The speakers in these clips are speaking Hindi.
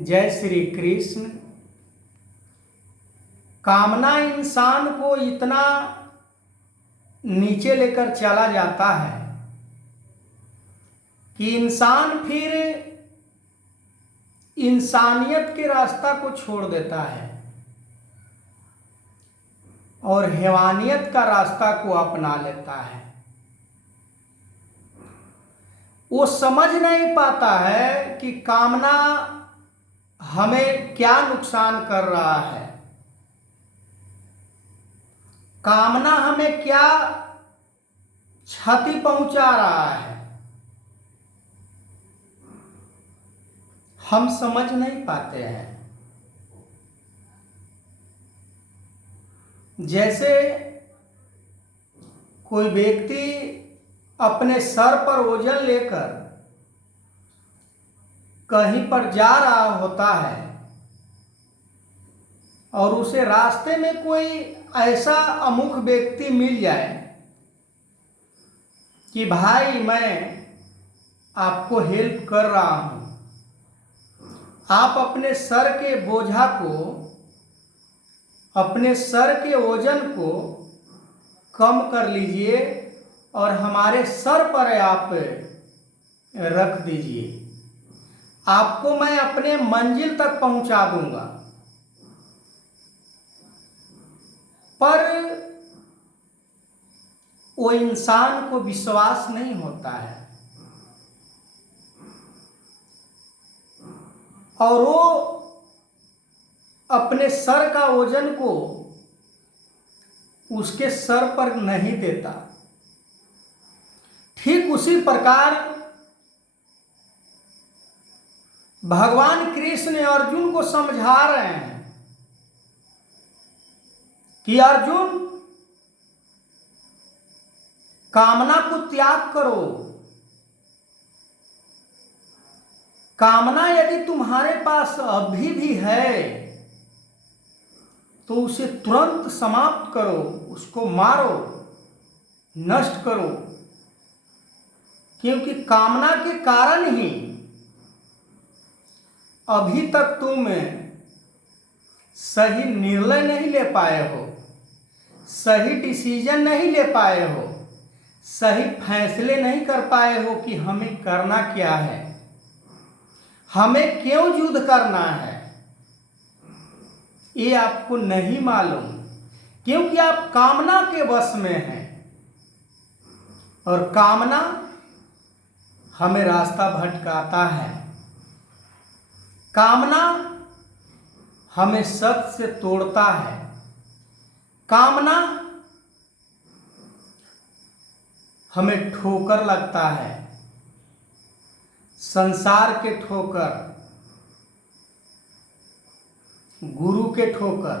जय श्री कृष्ण। कामना इंसान को इतना नीचे लेकर चला जाता है कि इंसान फिर इंसानियत के रास्ता को छोड़ देता है और हैवानियत का रास्ता को अपना लेता है। वो समझ नहीं पाता है कि कामना हमें क्या नुकसान कर रहा है, कामना हमें क्या क्षति पहुंचा रहा है। हम समझ नहीं पाते हैं। जैसे कोई व्यक्ति अपने सर पर ओझल लेकर कहीं पर जा रहा होता है और उसे रास्ते में कोई ऐसा अमुख व्यक्ति मिल जाए कि भाई मैं आपको हेल्प कर रहा हूं, आप अपने सर के बोझा को, अपने सर के वजन को कम कर लीजिए और हमारे सर पर आप रख दीजिए, आपको मैं अपने मंजिल तक पहुंचा दूंगा। पर वो इंसान को विश्वास नहीं होता है और वो अपने सर का वजन को उसके सर पर नहीं देता। ठीक उसी प्रकार भगवान कृष्ण अर्जुन को समझा रहे हैं कि अर्जुन, कामना को त्याग करो। कामना यदि तुम्हारे पास अभी भी है तो उसे तुरंत समाप्त करो, उसको मारो, नष्ट करो, क्योंकि कामना के कारण ही अभी तक तुम सही निर्णय नहीं ले पाए हो, सही डिसीजन नहीं ले पाए हो, सही फैसले नहीं कर पाए हो कि हमें करना क्या है, हमें क्यों युद्ध करना है। ये आपको नहीं मालूम क्योंकि आप कामना के वश में हैं और कामना हमें रास्ता भटकाता है। कामना हमें सत्य से तोड़ता है। कामना हमें ठोकर लगता है, संसार के ठोकर, गुरु के ठोकर।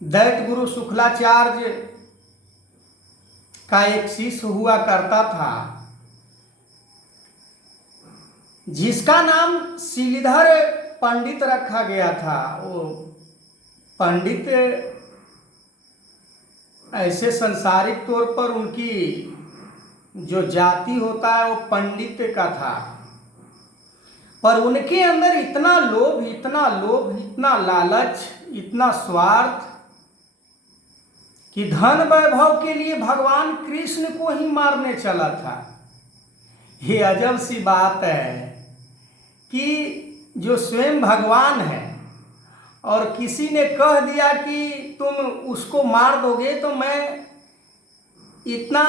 दैत्य गुरु शुक्लाचार्य का एक शिष्य हुआ करता था जिसका नाम श्रीधर पंडित रखा गया था। वो पंडित ऐसे सांसारिक तौर पर उनकी जो जाति होता है वो पंडित का था, पर उनके अंदर इतना लोभ, इतना लोभ, इतना लालच, इतना स्वार्थ कि धन वैभव के लिए भगवान कृष्ण को ही मारने चला था। ये अजब सी बात है कि जो स्वयं भगवान है और किसी ने कह दिया कि तुम उसको मार दोगे तो मैं इतना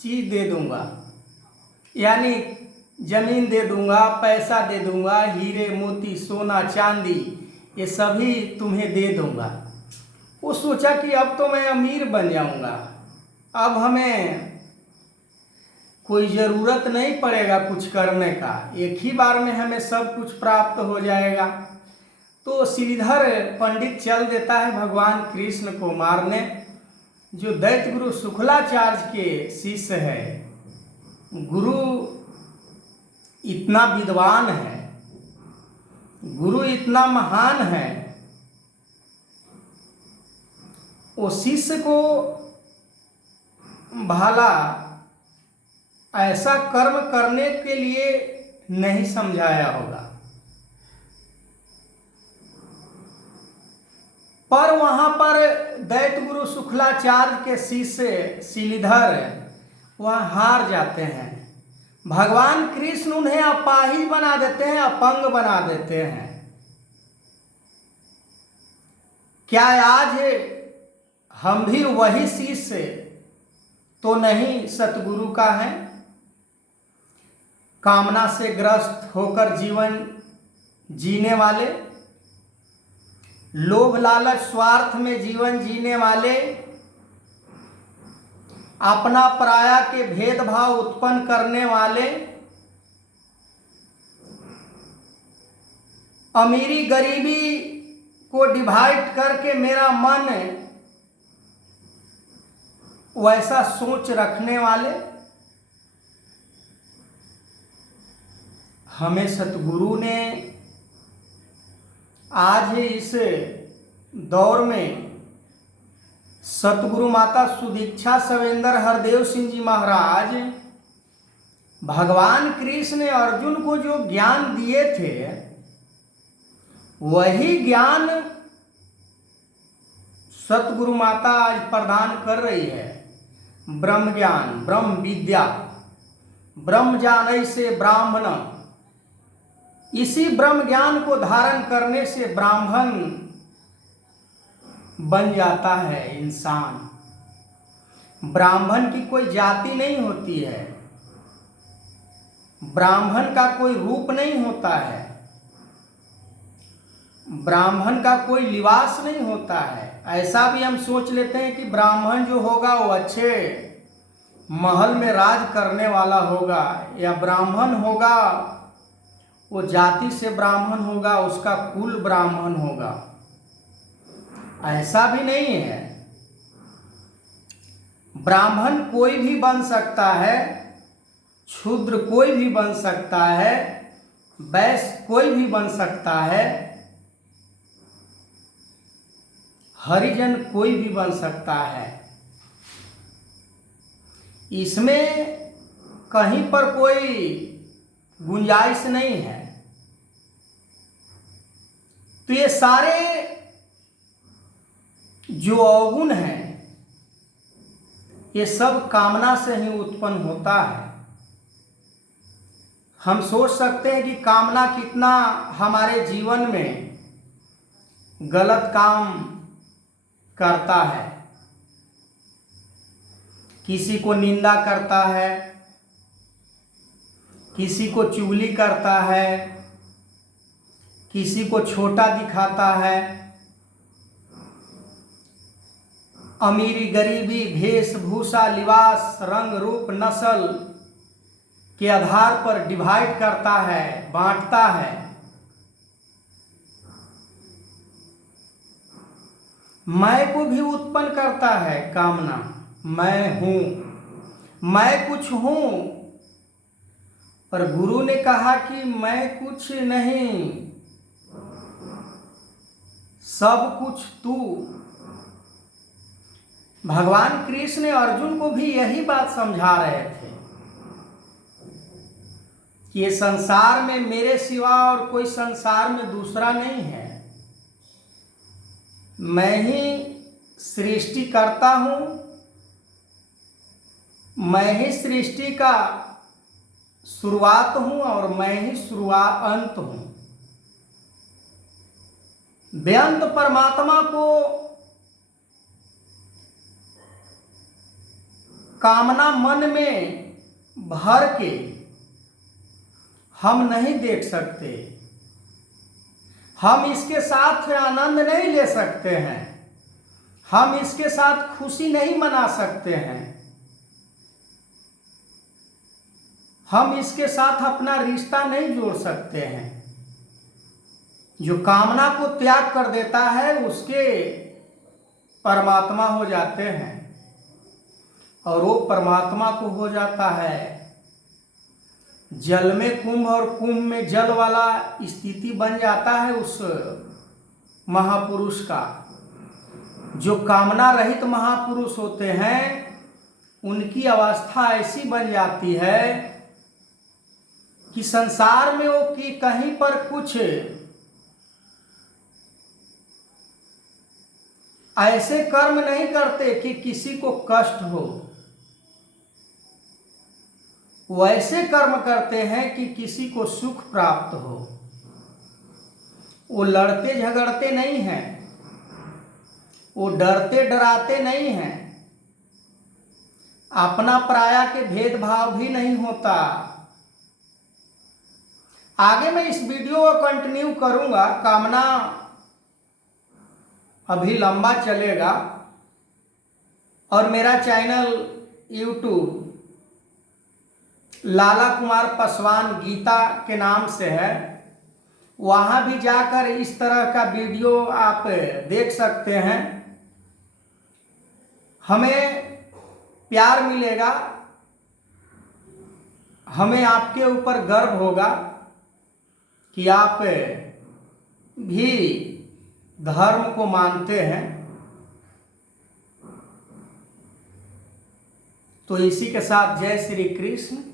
चीज दे दूंगा, यानी जमीन दे दूंगा, पैसा दे दूंगा, हीरे मोती सोना चांदी ये सभी तुम्हें दे दूंगा। वो सोचा कि अब तो मैं अमीर बन जाऊंगा, अब हमें कोई ज़रूरत नहीं पड़ेगा कुछ करने का, एक ही बार में हमें सब कुछ प्राप्त हो जाएगा। तो श्रीधर पंडित चल देता है भगवान कृष्ण को मारने। जो दैत्य गुरु शुक्लाचार्य के शिष्य है, गुरु इतना विद्वान है, गुरु इतना महान है, वो शिष्य को भाला ऐसा कर्म करने के लिए नहीं समझाया होगा, पर वहां पर दैत्य गुरु शुक्लाचार्य के शिष्य शिलीधर वह हार जाते हैं। भगवान कृष्ण उन्हें अपाहिज बना देते हैं, अपंग बना देते हैं। क्या आज हम भी वही शिष्य तो नहीं सतगुरु का है? कामना से ग्रस्त होकर जीवन जीने वाले, लोभ लालच स्वार्थ में जीवन जीने वाले, अपना पराया के भेदभाव उत्पन्न करने वाले, अमीरी गरीबी को डिवाइड करके मेरा मन वैसा सोच रखने वाले। हमें सतगुरु ने आज इस दौर में सतगुरु माता सुदीक्षा सवेंद्र हरदेव सिंह जी महाराज भगवान कृष्ण ने अर्जुन को जो ज्ञान दिए थे वही ज्ञान सतगुरु माता आज प्रदान कर रही है। ब्रह्म ज्ञान, ब्रह्म विद्या, ब्रह्म जानै से ब्राह्मण, इसी ब्रह्म ज्ञान को धारण करने से ब्राह्मण बन जाता है इंसान। ब्राह्मण की कोई जाति नहीं होती है, ब्राह्मण का कोई रूप नहीं होता है, ब्राह्मण का कोई लिबास नहीं होता है। ऐसा भी हम सोच लेते हैं कि ब्राह्मण जो होगा वो अच्छे महल में राज करने वाला होगा, या ब्राह्मण होगा वो जाति से ब्राह्मण होगा, उसका कुल ब्राह्मण होगा। ऐसा भी नहीं है। ब्राह्मण कोई भी बन सकता है, शूद्र कोई भी बन सकता है, वैश्य कोई भी बन सकता है, हरिजन कोई भी बन सकता है। इसमें कहीं पर कोई गुंजाइश नहीं है। तो ये सारे जो अवगुण हैं ये सब कामना से ही उत्पन्न होता है। हम सोच सकते हैं कि कामना कितना हमारे जीवन में गलत काम करता है। किसी को निंदा करता है, किसी को चुगली करता है, किसी को छोटा दिखाता है, अमीरी गरीबी वेशभूषा लिबास रंग रूप नस्ल के आधार पर डिवाइड करता है, बांटता है। मैं को भी उत्पन्न करता है कामना। मैं हूं, मैं कुछ हूं, पर गुरु ने कहा कि मैं कुछ नहीं, सब कुछ तू। भगवान कृष्ण ने अर्जुन को भी यही बात समझा रहे थे कि ये संसार में मेरे सिवा और कोई संसार में दूसरा नहीं है। मैं ही सृष्टि करता हूं, मैं ही सृष्टि का शुरुआत हूं और मैं ही अंत हूं। बेअंत परमात्मा को कामना मन में भर के हम नहीं देख सकते, हम इसके साथ आनंद नहीं ले सकते हैं, हम इसके साथ खुशी नहीं मना सकते हैं, हम इसके साथ अपना रिश्ता नहीं जोड़ सकते हैं। जो कामना को त्याग कर देता है उसके परमात्मा हो जाते हैं, और वो परमात्मा को हो जाता है जल में कुंभ और कुंभ में जल वाला स्थिति बन जाता है उस महापुरुष का। जो कामना रहित महापुरुष होते हैं उनकी अवस्था ऐसी बन जाती है कि संसार में वो कि कहीं पर कुछ ऐसे कर्म नहीं करते कि किसी को कष्ट हो, वैसे कर्म करते हैं कि किसी को सुख प्राप्त हो। वो लड़ते झगड़ते नहीं हैं, वो डरते डराते नहीं हैं, अपना पराया के भेदभाव भी नहीं होता। आगे मैं इस वीडियो को कंटिन्यू करूंगा, कामना अभी लंबा चलेगा और मेरा चैनल यूट्यूब लाला कुमार पासवान गीता के नाम से है। वहाँ भी जाकर इस तरह का वीडियो आप देख सकते हैं। हमें प्यार मिलेगा, हमें आपके ऊपर गर्व होगा कि आप भी धर्म को मानते हैं। तो इसी के साथ जय श्री कृष्ण।